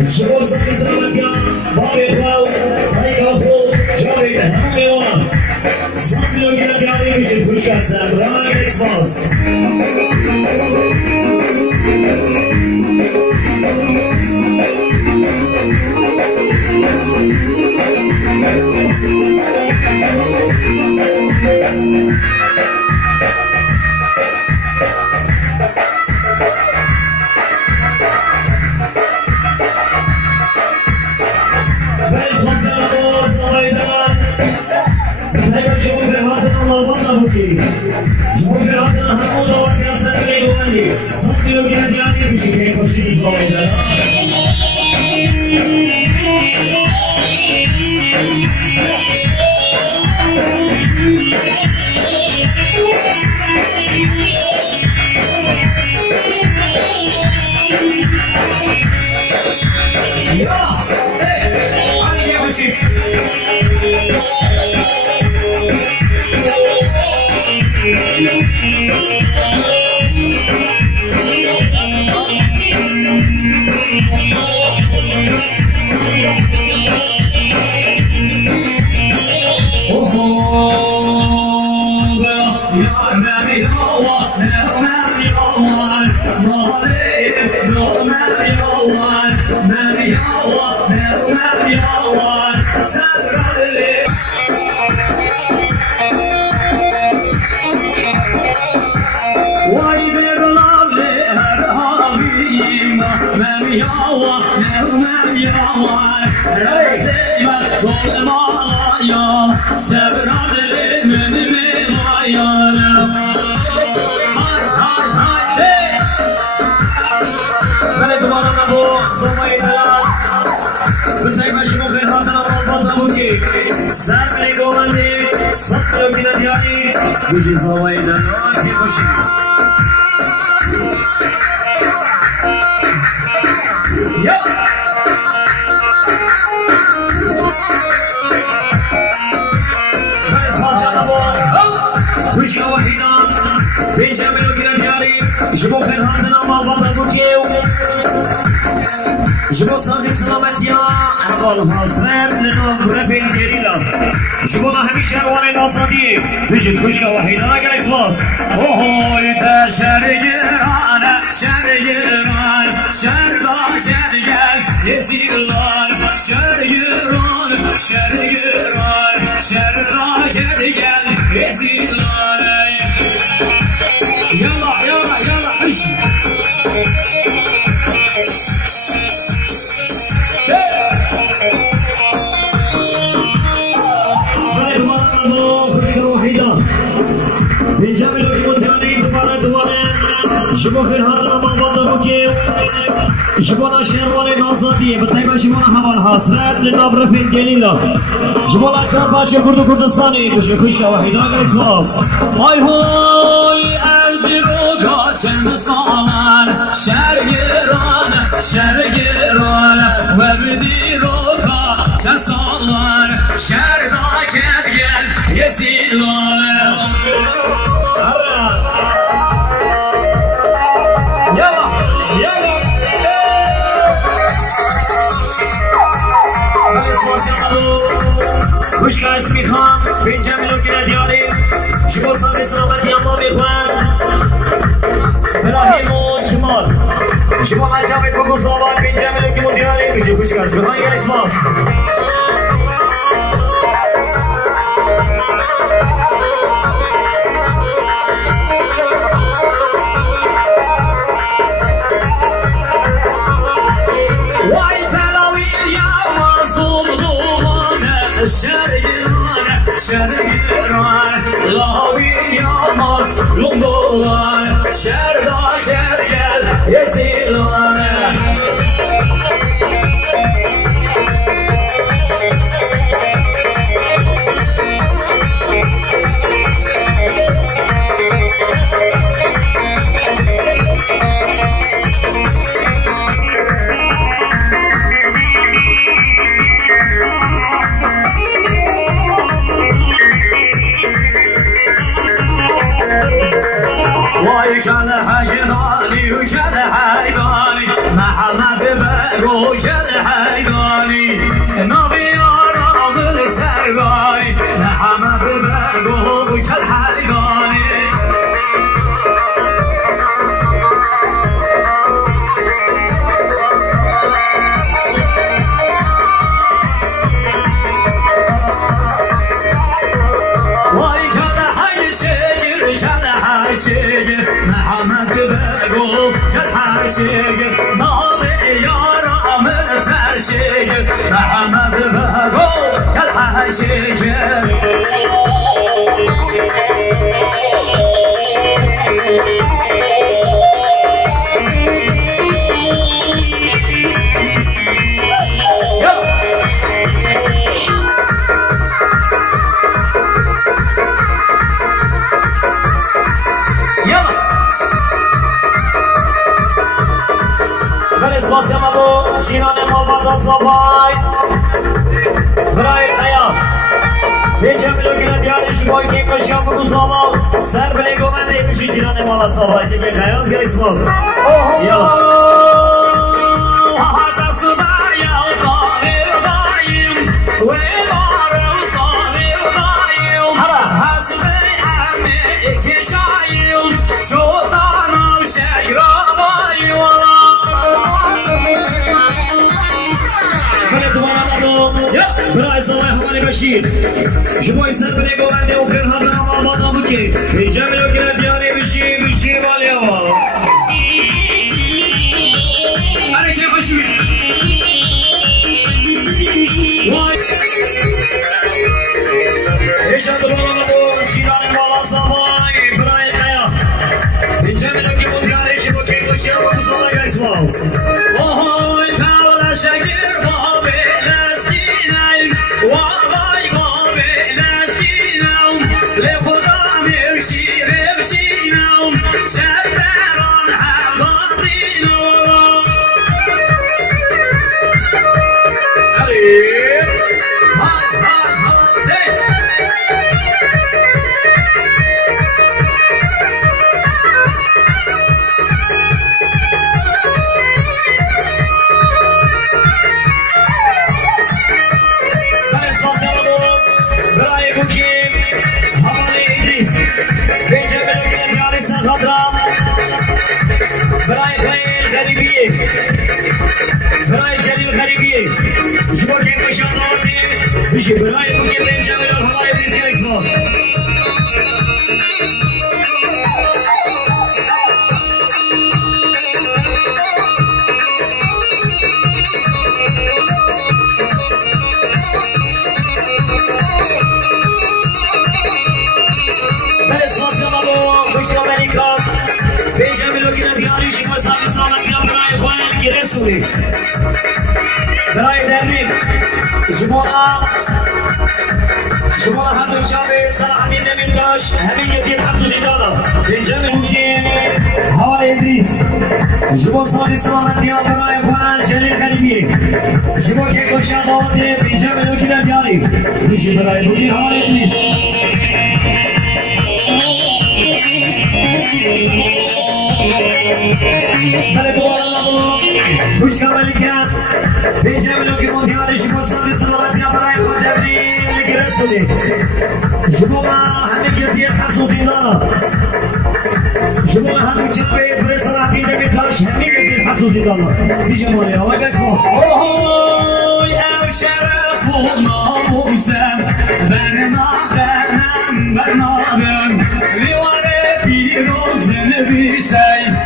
جبو ساقي سلامتيا بابي خلاو هاي أخو جاوي هم يوم ساقي لو كده بيعني مش الكل كاسر رانا إكسباس Which is the way the Lord is pushing. Yeah. Guys, pass out the ball. Push go ahead on. Benjamin looking at Jari. Jabo khair haath na mawada bukeu. Jabo sahi salamatia. Awal hasrat leno brafin derila. جبونا همیشه روان نازادی بجید خوشگاه و حیدانه گل اکسباس اوهوی تا شرگرانه شرگران شردا جرگل یزیلان شرگران شرگران شردا جرگل یزیلان یلا یلا یلا حش Benjamin looking for Danny to follow the one. Shibokhin Hana Mabanda Buki. Shibona Sherwani Nazadi, but Taiba Shimona Haman Hasrat, Lenabra Pin Gelila. Shibona Shabashi Kurdu Kurdistani, Kushka Hidaga is was. Hoi hoi, Aldiroga, Chendasalan, Shargiran, Shargiran, Webdiroga, Chasalan, Sharda Kergel, Yezilan. خوشگاه اسمی خان بنجامین رو کنه دیاری شبا ساقی سلامتی اما میخوان براهیم و جمال شبا مجابت بکن صحبان بنجامین رو کنه دیاری میشه خوشگاه اسمی خان یه اسماس Şergiran, lavin yalmaz, lumdolar, şerda şergel, yezilan. سرشيق ناضي يارم سرشيق محمد بقو الحشيق جیران مالبادا صبای برای خیام به جملو که دیارش بای که کشیام بگو زاما سر بله گومنده بشی جیران مالا صبای که به خیام گریس باز یا برای صبای همانی بشید شبای سر بله گومنده و خیرها برام آبادا بکی به جملو که دیاری بشی والی آبا هره که بشید ایشان دو بالا بو جیران مالا صبای برای خیام به جملو که مدیارشی بکی کشی و بزالا گریس باز اوهای تاولا شکر برای جلیل غریبی جبور که باشم آمده بشه برای بگیم به جمعه الهوای بریزی اکسباز در اسپاسی آمدو بشه امریکا به جمعه که ندیاری شما سامی سالکی برای خواهی که رسولی برای درمیک شما هم دو شابه صلاحمین نمیداش همین که دید حفظوزی دادا اینجا میگیم حوال ادریس شما سالی سلامتی ها برای خواهن جلیل غریبی شما که کشن آمده اینجا میگیم ندیاری میشه برای بودی حوال ادریس بله دوباره لابو خوش کاملی کن به جمعه که مدیارش شما سالی سلامتی ها برای خود درمیک رسولی شما همه که دید حفظوزی دادا شما همه چاپه برای صلاحی نمیداش همه که دید حفظوزی دادا میشه مالی آقای گکسماس اوهوی او شرف و ناموسم برنامم لیواره پیروز نویسیم